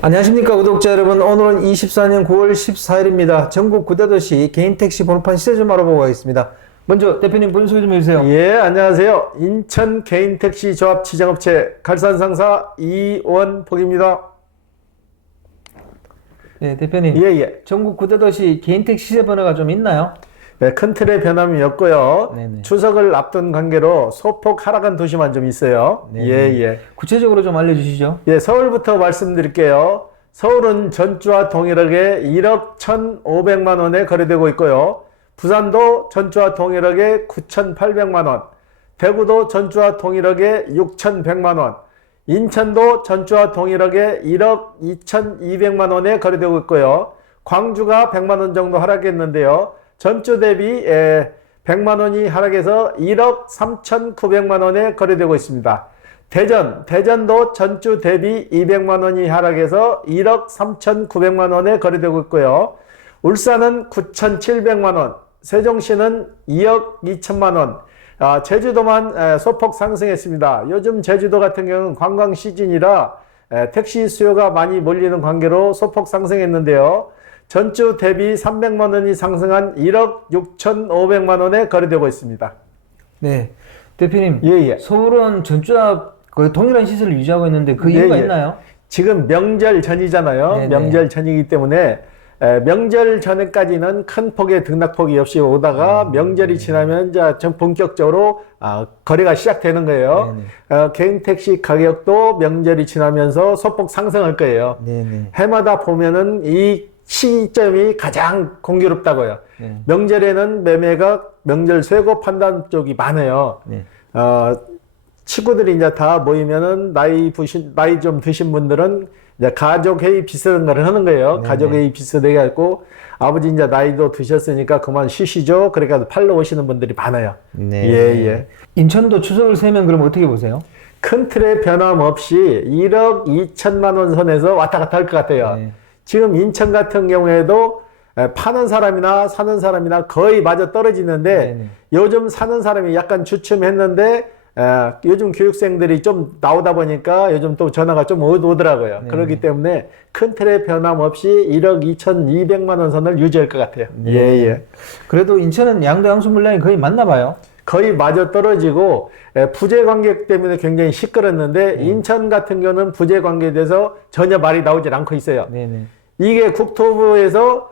안녕하십니까 구독자 여러분. 오늘은 24년 9월 14일입니다. 전국 9대도시 개인택시 번호판 시세 좀 알아보고 가겠습니다. 먼저 대표님 본인 소개 좀 해주세요. 예, 안녕하세요. 인천 개인택시 조합 지정업체 갈산상사 이원복입니다. 네, 대표님. 예. 전국 9대도시 개인택시 시세 번호가 좀 있나요? 네, 큰 틀의 변함이 없고요. 네네. 추석을 앞둔 관계로 소폭 하락한 도시만 좀 있어요. 네네. 예. 구체적으로 좀 알려주시죠. 예, 서울부터 말씀드릴게요. 서울은 전주와 동일하게 1억 1,500만 원에 거래되고 있고요. 부산도 전주와 동일하게 9,800만 원, 대구도 전주와 동일하게 6,100만 원, 인천도 전주와 동일하게 1억 2,200만 원에 거래되고 있고요. 광주가 100만 원 정도 하락했는데요. 전주 대비 100만 원이 하락해서 1억 3,900만 원에 거래되고 있습니다. 대전도 전주 대비 200만 원이 하락해서 1억 3,900만 원에 거래되고 있고요. 울산은 9,700만 원, 세종시는 2억 2천만 원, 제주도만 소폭 상승했습니다. 요즘 제주도 같은 경우는 관광 시즌이라 택시 수요가 많이 몰리는 관계로 소폭 상승했는데요. 전주 대비 300만 원이 상승한 1억 6,500만 원에 거래되고 있습니다. 네, 대표님. 예. 서울은 전주와 거의 동일한 시세를 유지하고 있는데 그 이유가 있나요? 지금 명절 전이잖아요. 네네. 명절 전이기 때문에 명절 전에까지는 큰 폭의 등락폭이 없이 오다가 명절이 지나면 이제 좀 본격적으로 거래가 시작되는 거예요. 개인 택시 가격도 명절이 지나면서 소폭 상승할 거예요. 네네. 해마다 보면은 이 시점이 가장 공교롭다고요. 네. 명절에는 매매가 명절 쇠고 판단 쪽이 많아요. 네. 친구들이 이제 다 모이면은 나이 좀 드신 분들은 이제 가족회의 비슷한 걸 하는 거예요. 네네. 가족회의 비슷하게 하고 아버지 이제 나이도 드셨으니까 그만 쉬시죠. 그러니까 팔러 오시는 분들이 많아요. 네. 예. 인천도 추석을 세면 그럼 어떻게 보세요? 큰 틀의 변함 없이 1억 2천만 원 선에서 왔다 갔다 할 것 같아요. 네. 지금 인천 같은 경우에도 파는 사람이나 사는 사람이나 거의 맞아 떨어지는데 네네. 요즘 사는 사람이 약간 주춤했는데 요즘 교육생들이 좀 나오다 보니까 요즘 또 전화가 좀 오더라고요. 네. 그렇기 때문에 큰 틀의 변함 없이 1억 2,200만 원 선을 유지할 것 같아요. 네. 예. 그래도 인천은 양도 양수 물량이 거의 맞나 봐요. 거의 마저 떨어지고 부재 관계 때문에 굉장히 시끄럽는데 인천 같은 경우는 부재 관계에 대해서 전혀 말이 나오질 않고 있어요. 네네. 이게 국토부에서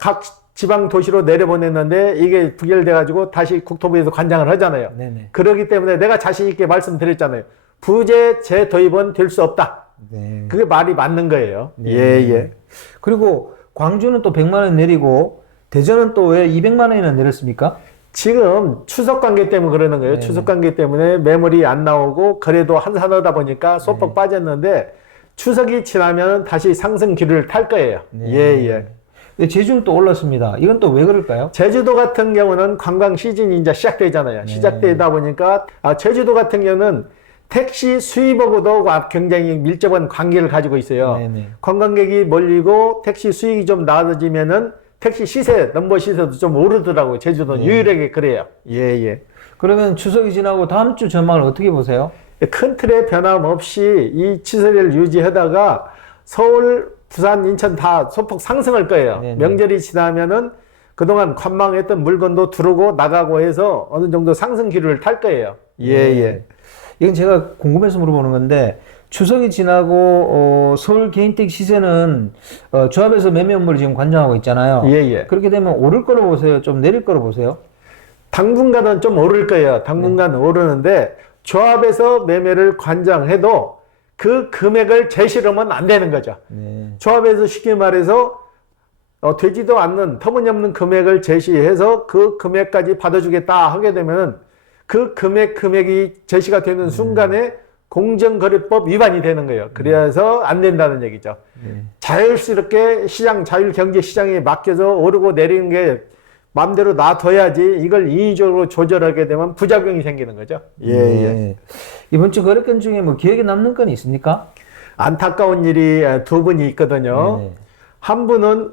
각 지방 도시로 내려보냈는데 이게 부결돼 가지고 다시 국토부에서 관장을 하잖아요. 네네. 그렇기 때문에 내가 자신 있게 말씀드렸잖아요. 부재 재도입은 될 수 없다. 네. 그게 말이 맞는 거예요. 네. 예. 그리고 광주는 또 100만 원 내리고 대전은 또 왜 200만 원이나 내렸습니까? 지금 추석 관계 때문에 그러는 거예요. 네네. 추석 관계 때문에 매물이 안 나오고 거래도 한산하다 보니까 소폭 네. 빠졌는데 추석이 지나면 다시 상승 기류를 탈 거예요. 네. 예. 근데 제주는 또 올랐습니다. 이건 또 왜 그럴까요? 제주도 같은 경우는 관광 시즌이 이제 시작되잖아요. 네. 시작되다 보니까 제주도 같은 경우는 택시 수입하고도 굉장히 밀접한 관계를 가지고 있어요. 네네. 관광객이 몰리고 택시 수익이 좀 나아지면은 택시 시세, 넘버 시세도 좀 오르더라고요. 제주도는 네. 유일하게 그래요. 예. 그러면 추석이 지나고 다음 주 전망을 어떻게 보세요? 큰 틀의 변함 없이 이 추세를 유지하다가 서울, 부산, 인천 다 소폭 상승할 거예요. 네네. 명절이 지나면은 그동안 관망했던 물건도 들어오고 나가고 해서 어느 정도 상승 기류를 탈 거예요. 예. 이건 제가 궁금해서 물어보는 건데 추석이 지나고 서울 개인택시 시세는 조합에서 매매 업무를 지금 관장하고 있잖아요. 예. 그렇게 되면 오를 거로 보세요? 좀 내릴 거로 보세요? 당분간은 좀 오를 거예요. 당분간 오르는데 조합에서 매매를 관장해도 그 금액을 제시하면 안 되는 거죠. 네. 조합에서 쉽게 말해서 되지도 않는 터무니없는 금액을 제시해서 그 금액까지 받아주겠다 하게 되면 그 금액이 제시가 되는 순간에 공정거래법 위반이 되는 거예요. 그래서 안 된다는 얘기죠. 자율스럽게 자율경제시장에 맡겨서 오르고 내리는 게 마음대로 놔둬야지 이걸 인위적으로 조절하게 되면 부작용이 생기는 거죠. 예. 이번 주 거래건 중에 뭐 기억에 남는 건이 있습니까? 안타까운 일이 두 분이 있거든요. 네네. 한 분은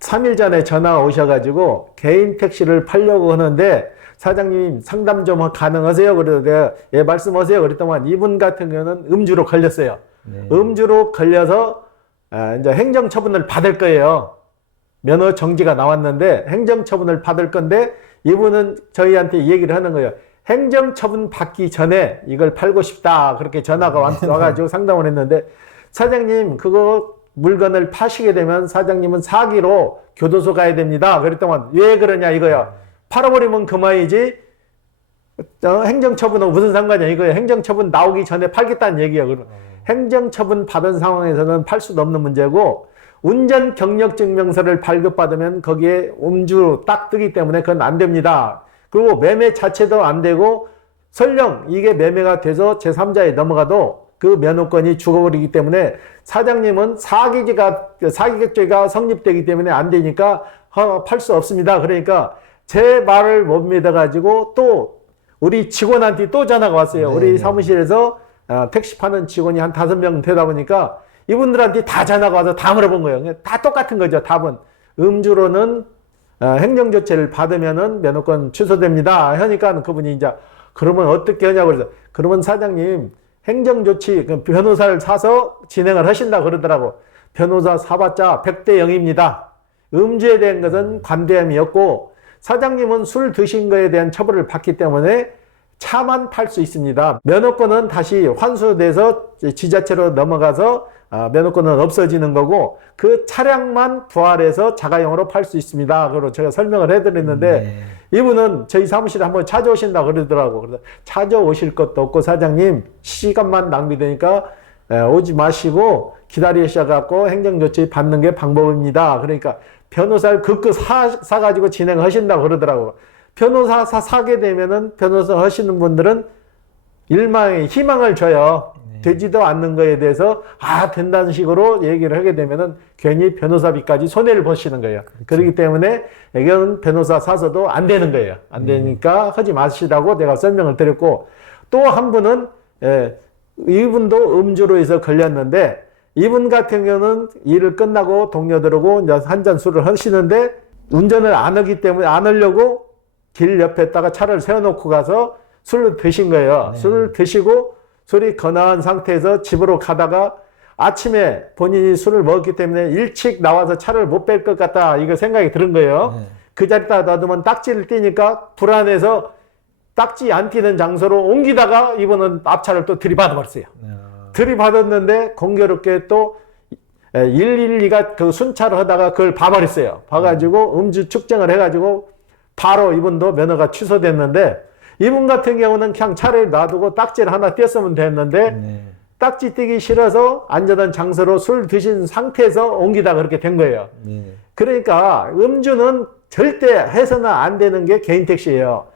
3일 전에 전화 오셔가지고 개인 택시를 팔려고 하는데 사장님 상담 좀 가능하세요? 그래서 내가 말씀하세요. 그랬더만 이분 같은 경우는 음주로 걸렸어요. 네. 음주로 걸려서 이제 행정처분을 받을 거예요. 면허 정지가 나왔는데 행정처분을 받을 건데 이분은 저희한테 얘기를 하는 거예요. 행정처분 받기 전에 이걸 팔고 싶다. 그렇게 전화가 와가지고 상담을 했는데 사장님 그거 물건을 파시게 되면 사장님은 사기로 교도소 가야 됩니다. 그랬더만 왜 그러냐 이거야. 팔아버리면 그만이지 행정처분은 무슨 상관이야 이거야. 행정처분 나오기 전에 팔겠다는 얘기야. 행정처분 받은 상황에서는 팔 수도 없는 문제고 운전 경력 증명서를 발급받으면 거기에 음주 딱 뜨기 때문에 그건 안 됩니다. 그리고 매매 자체도 안 되고 설령 이게 매매가 돼서 제3자에 넘어가도 그 면허권이 죽어버리기 때문에 사장님은 사기죄가 성립되기 때문에 안 되니까 팔 수 없습니다. 그러니까 제 말을 못 믿어가지고 또 우리 직원한테 또 전화가 왔어요. 우리 사무실에서 택시 파는 직원이 한 5명 되다 보니까 이분들한테 다 전화가 와서 다 물어본 거예요. 다 똑같은 거죠. 답은 음주로는 행정조치를 받으면은 면허권 취소됩니다. 하니까 그분이 이제 그러면 어떻게 하냐고 그래서 그러면 사장님 행정조치 변호사를 사서 진행을 하신다 그러더라고. 변호사 사봤자 100대 0입니다. 음주에 대한 것은 관대함이었고 사장님은 술 드신 거에 대한 처벌을 받기 때문에 차만 팔 수 있습니다. 면허권은 다시 환수돼서 지자체로 넘어가서 면허권은 없어지는 거고 그 차량만 부활해서 자가용으로 팔 수 있습니다. 그리고 제가 설명을 해드렸는데 이분은 저희 사무실에 한번 찾아오신다 그러더라고. 그래서 찾아오실 것도 없고 사장님 시간만 낭비되니까 오지 마시고 기다리셔갖고 행정조치 받는 게 방법입니다. 그러니까 변호사를 극극 사가지고 진행하신다고 그러더라고. 변호사 사게 되면은 변호사 하시는 분들은 일망의 희망을 줘요. 되지도 않는 거에 대해서 된다는 식으로 얘기를 하게 되면은 괜히 변호사비까지 손해를 보시는 거예요. 그렇죠. 그렇기 때문에 이건 변호사 사서도 안 되는 거예요. 안 되니까 하지 마시라고 내가 설명을 드렸고 또 한 분은 이분도 음주로 해서 걸렸는데 이분 같은 경우는 일을 끝나고 동료들하고 이제 한 잔 술을 하시는데 운전을 안 하기 때문에 안 하려고 길 옆에다가 차를 세워놓고 가서 술을 드신 거예요. 술을 드시고 술이 건아한 상태에서 집으로 가다가 아침에 본인이 술을 먹었기 때문에 일찍 나와서 차를 못 뺄 것 같다 이거 생각이 들은 거예요. 그 자리에다 놔두면 딱지를 띄니까 불안해서 딱지 안 띄는 장소로 옮기다가 이분은 앞차를 또 들이받아 버렸어요. 들이받았는데 공교롭게 또 112가 그 순찰을 하다가 그걸 봐버렸어요. 봐가지고 음주 측정을 해가지고 바로 이분도 면허가 취소됐는데 이분 같은 경우는 그냥 차를 놔두고 딱지를 하나 띄었으면 됐는데 딱지 띄기 싫어서 안전한 장소로 술 드신 상태에서 옮기다 그렇게 된 거예요. 그러니까 음주는 절대 해서는 안 되는 게 개인 택시예요.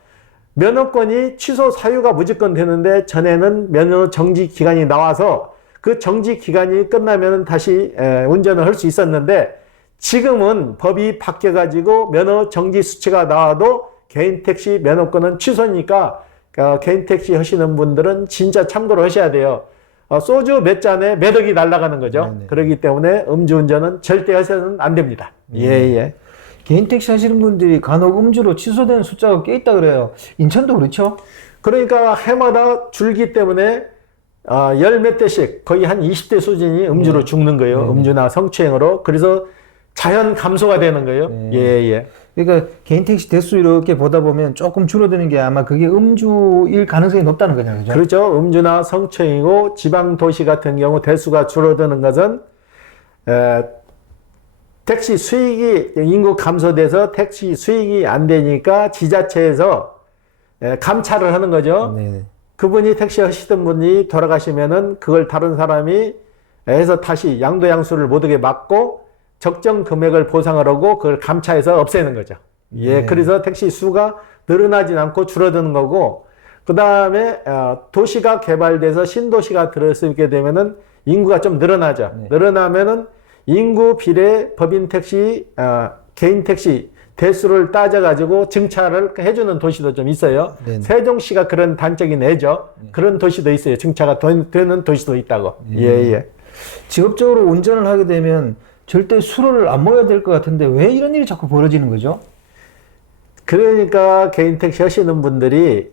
면허권이 취소 사유가 무조건 되는데 전에는 면허 정지 기간이 나와서 그 정지 기간이 끝나면 다시 운전을 할 수 있었는데 지금은 법이 바뀌어가지고 면허 정지 수치가 나와도 개인 택시 면허권은 취소니까 개인 택시 하시는 분들은 진짜 참고로 하셔야 돼요. 소주 몇 잔에 몇 억이 날아가는 거죠. 그렇기 때문에 음주운전은 절대 해서는 안 됩니다. 예. 개인 택시 하시는 분들이 간혹 음주로 취소되는 숫자가 꽤 있다 그래요. 인천도 그렇죠? 그러니까 해마다 줄기 때문에 열 몇 대씩 거의 한 20대 수준이 음주로 죽는 거예요. 음주나 성추행으로. 그래서 자연 감소가 되는 거예요. 예. 그러니까 개인 택시 대수 이렇게 보다 보면 조금 줄어드는 게 아마 그게 음주일 가능성이 높다는 거냐, 그죠? 그렇죠. 음주나 성추행이고 지방 도시 같은 경우 대수가 줄어드는 것은 택시 수익이 인구 감소돼서 택시 수익이 안 되니까 지자체에서 감찰을 하는 거죠. 그분이 택시 하시던 분이 돌아가시면은 그걸 다른 사람이 해서 다시 양도양수를 못 하게 막고 적정 금액을 보상을 하고 그걸 감차해서 없애는 거죠. 그래서 택시 수가 늘어나진 않고 줄어드는 거고, 그 다음에 도시가 개발돼서 신도시가 들어서게 되면은 인구가 좀 늘어나죠. 늘어나면은 인구 비례 법인 택시, 개인 택시 대수를 따져가지고 증차를 해주는 도시도 좀 있어요. 세종시가 그런 단적인 예죠. 그런 도시도 있어요. 증차가 되는 도시도 있다고. 예. 직업적으로 운전을 하게 되면 절대 술을 안 먹어야 될 것 같은데 왜 이런 일이 자꾸 벌어지는 거죠? 그러니까 개인 택시 하시는 분들이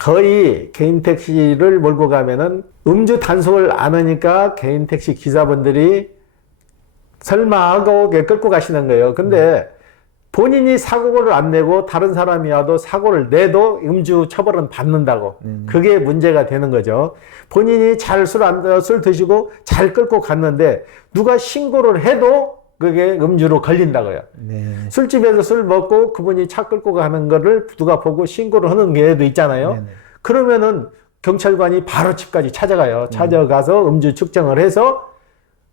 거의 개인 택시를 몰고 가면은 음주 단속을 안 하니까 개인 택시 기사분들이 설마 하고 끌고 가시는 거예요. 근데 본인이 사고를 안 내고 다른 사람이 와도 사고를 내도 음주 처벌은 받는다고. 그게 문제가 되는 거죠. 본인이 잘 술 드시고 잘 끌고 갔는데 누가 신고를 해도 그게 음주로 걸린다고요. 네. 술집에서 술 먹고 그분이 차 끌고 가는 거를 누가 보고 신고를 하는 게도 있잖아요. 네네. 그러면은 경찰관이 바로 집까지 찾아가요. 찾아가서 음주 측정을 해서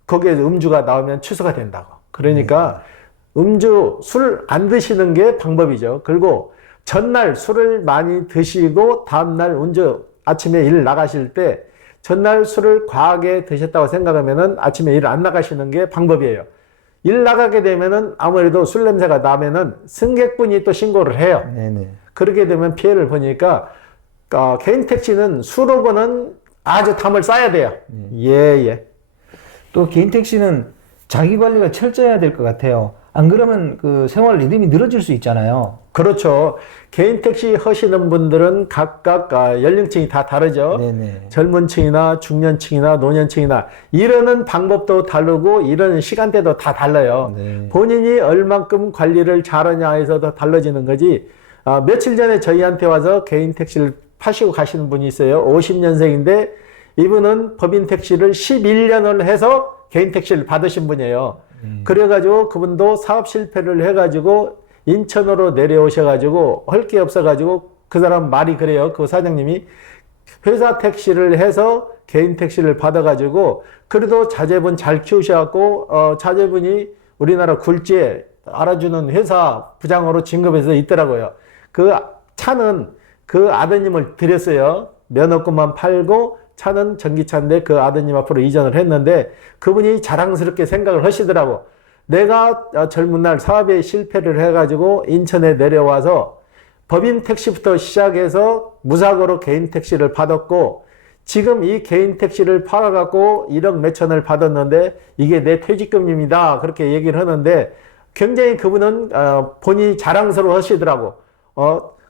거기에 음주가 나오면 취소가 된다고. 그러니까 음주 술 안 드시는 게 방법이죠. 그리고 전날 술을 많이 드시고 다음날 아침에 일 나가실 때 전날 술을 과하게 드셨다고 생각하면은 아침에 일 안 나가시는 게 방법이에요. 일 나가게 되면은 아무래도 술 냄새가 나면은 승객분이 또 신고를 해요. 네네. 그렇게 되면 피해를 보니까 개인 택시는 수로보는 아주 담을 쌓아야 돼요. 예. 또 개인 택시는 자기 관리가 철저해야 될 것 같아요. 안 그러면 그 생활 리듬이 늘어질 수 있잖아요. 그렇죠. 개인 택시 하시는 분들은 각각 연령층이 다 다르죠. 네네. 젊은 층이나 중년층이나 노년층이나 일하는 방법도 다르고 일하는 시간대도 다 달라요. 네. 본인이 얼만큼 관리를 잘하냐에서도 달라지는 거지. 며칠 전에 저희한테 와서 개인 택시를 파시고 가시는 분이 있어요. 50년생인데 이분은 법인 택시를 11년을 해서 개인 택시를 받으신 분이에요. 그래가지고 그분도 사업 실패를 해가지고 인천으로 내려오셔가지고 할 게 없어가지고 그 사람 말이 그래요. 그 사장님이 회사 택시를 해서 개인 택시를 받아가지고 그래도 자제분 잘 키우셔갖고 자제분이 우리나라 굴지에 알아주는 회사 부장으로 진급해서 있더라고요. 그 차는 그 아드님을 드렸어요. 면허권만 팔고 차는 전기차인데 그 아드님 앞으로 이전을 했는데 그분이 자랑스럽게 생각을 하시더라고. 내가 젊은 날 사업에 실패를 해가지고 인천에 내려와서 법인 택시부터 시작해서 무사고로 개인 택시를 받았고 지금 이 개인 택시를 팔아갖고 1억 몇천을 받았는데 이게 내 퇴직금입니다. 그렇게 얘기를 하는데 굉장히 그분은 본인이 자랑스러워 하시더라고.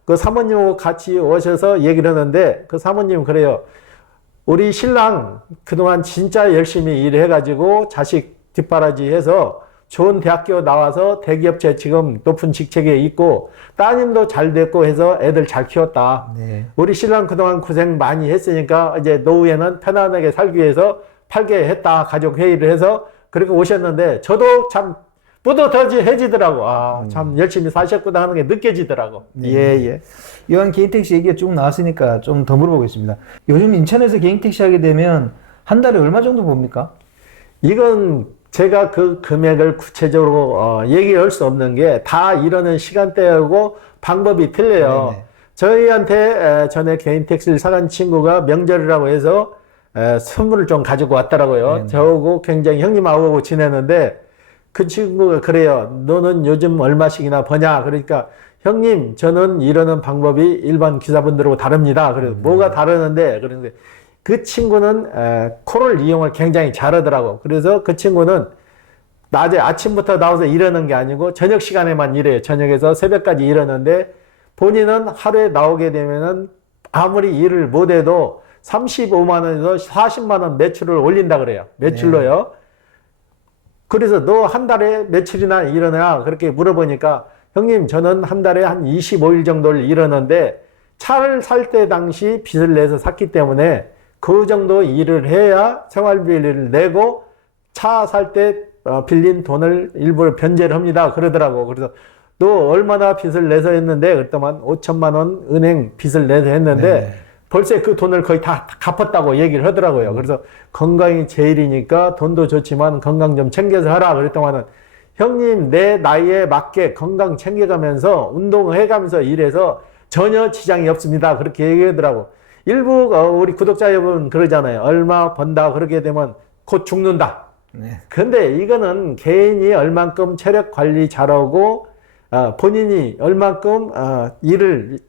그 사모님하고 같이 오셔서 얘기를 하는데 그 사모님은 그래요. 우리 신랑 그동안 진짜 열심히 일해가지고 자식 뒷바라지해서 좋은 대학교 나와서 대기업체 지금 높은 직책에 있고 따님도 잘 됐고 해서 애들 잘 키웠다. 네. 우리 신랑 그동안 고생 많이 했으니까 이제 노후에는 편안하게 살기 위해서 팔게 했다. 가족 회의를 해서 그렇게 오셨는데 저도 참 뿌듯해지더라고. 참 열심히 사셨구나 하는 게 느껴지더라고. 네. 예. 이왕 개인 택시 얘기가 쭉 나왔으니까 좀 더 물어보겠습니다. 요즘 인천에서 개인 택시 하게 되면 한 달에 얼마 정도 봅니까? 이건 제가 그 금액을 구체적으로 얘기할 수 없는 게 다 이러는 시간대하고 방법이 틀려요. 네네. 저희한테 전에 개인 택시를 사간 친구가 명절이라고 해서 선물을 좀 가지고 왔더라고요. 네네. 저하고 굉장히 형님하고 지내는데 그 친구가 그래요. 너는 요즘 얼마씩이나 버냐? 그러니까 형님 저는 이러는 방법이 일반 기사분들하고 다릅니다. 그래서 뭐가 다르는데 그런데 그 친구는 콜을 이용을 굉장히 잘하더라고. 그래서 그 친구는 낮에 아침부터 나와서 일하는 게 아니고 저녁 시간에만 일해요. 저녁에서 새벽까지 일하는데 본인은 하루에 나오게 되면은 아무리 일을 못해도 35만 원에서 40만 원 매출을 올린다 그래요. 매출로요. 네. 그래서 너 한 달에 며칠이나 일하냐? 그렇게 물어보니까 형님 저는 한 달에 한 25일 정도를 일하는데 차를 살 때 당시 빚을 내서 샀기 때문에 그 정도 일을 해야 생활비를 내고 차 살 때 빌린 돈을 일부러 변제를 합니다. 그러더라고. 그래서 너 얼마나 빚을 내서 했는데 그랬더만 5천만 원 은행 빚을 내서 했는데 네. 벌써 그 돈을 거의 다 갚았다고 얘기를 하더라고요. 그래서 건강이 제일이니까 돈도 좋지만 건강 좀 챙겨서 하라. 그랬더만은 형님 내 나이에 맞게 건강 챙겨가면서 운동을 해가면서 일해서 전혀 지장이 없습니다. 그렇게 얘기하더라고. 일부 우리 구독자 여러분 그러잖아요. 얼마 번다 그러게 되면 곧 죽는다. 네. 근데 이거는 개인이 얼만큼 체력 관리 잘하고 본인이 얼만큼 일을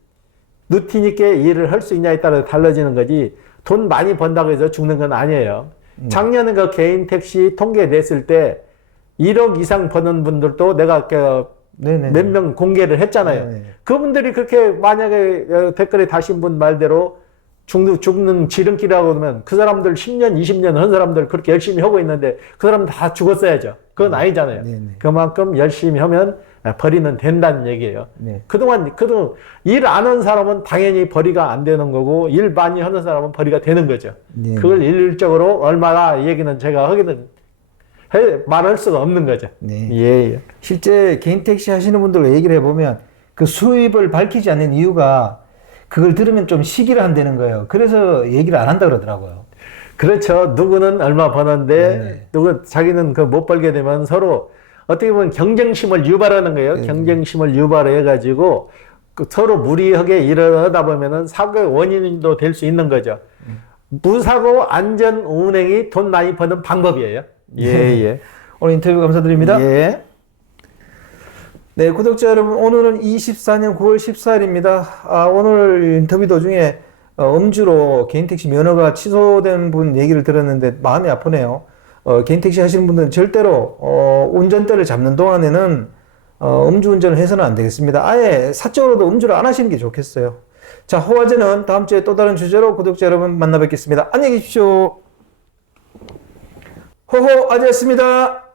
루틴 있게 일을 할 수 있냐에 따라 달라지는 거지 돈 많이 번다고 해서 죽는 건 아니에요. 작년에 그 개인 택시 통계 냈을 때 1억 이상 버는 분들도 내가 몇 명 공개를 했잖아요. 네네. 그분들이 그렇게 만약에 댓글에 다신 분 말대로 죽는 지름길이라고 하면 그 사람들 10년, 20년 한 사람들 그렇게 열심히 하고 있는데 그 사람 다 죽었어야죠. 그건 아니잖아요. 네네. 그만큼 열심히 하면 벌이는 된다는 얘기예요. 네. 그동안 일 안 한 사람은 당연히 벌이가 안 되는 거고, 일 많이 하는 사람은 벌이가 되는 거죠. 네. 그걸 일률적으로 얼마나 이 얘기는 제가 말할 수가 없는 거죠. 네. 예, 예. 실제 개인 택시 하시는 분들과 얘기를 해보면 그 수입을 밝히지 않는 이유가 그걸 들으면 좀 시기를 한다는 거예요. 그래서 얘기를 안 한다 그러더라고요. 그렇죠. 누구는 얼마 버는데, 네네. 누구 자기는 그 못 벌게 되면 서로 어떻게 보면 경쟁심을 유발하는 거예요. 네네. 경쟁심을 유발해가지고 서로 무리하게 일을 하다 보면은 사고의 원인도 될 수 있는 거죠. 무사고 안전 운행이 돈 많이 버는 방법이에요. 예, 예. 오늘 인터뷰 감사드립니다. 예. 네, 구독자 여러분, 오늘은 24년 9월 14일입니다. 오늘 인터뷰 도중에 음주로 개인택시 면허가 취소된 분 얘기를 들었는데 마음이 아프네요. 개인택시 하시는 분들은 절대로 운전대를 잡는 동안에는 음주운전을 해서는 안 되겠습니다. 아예 사적으로도 음주를 안 하시는 게 좋겠어요. 자, 호화제는 다음 주에 또 다른 주제로 구독자 여러분 만나 뵙겠습니다. 안녕히 계십시오. 호호아제였습니다.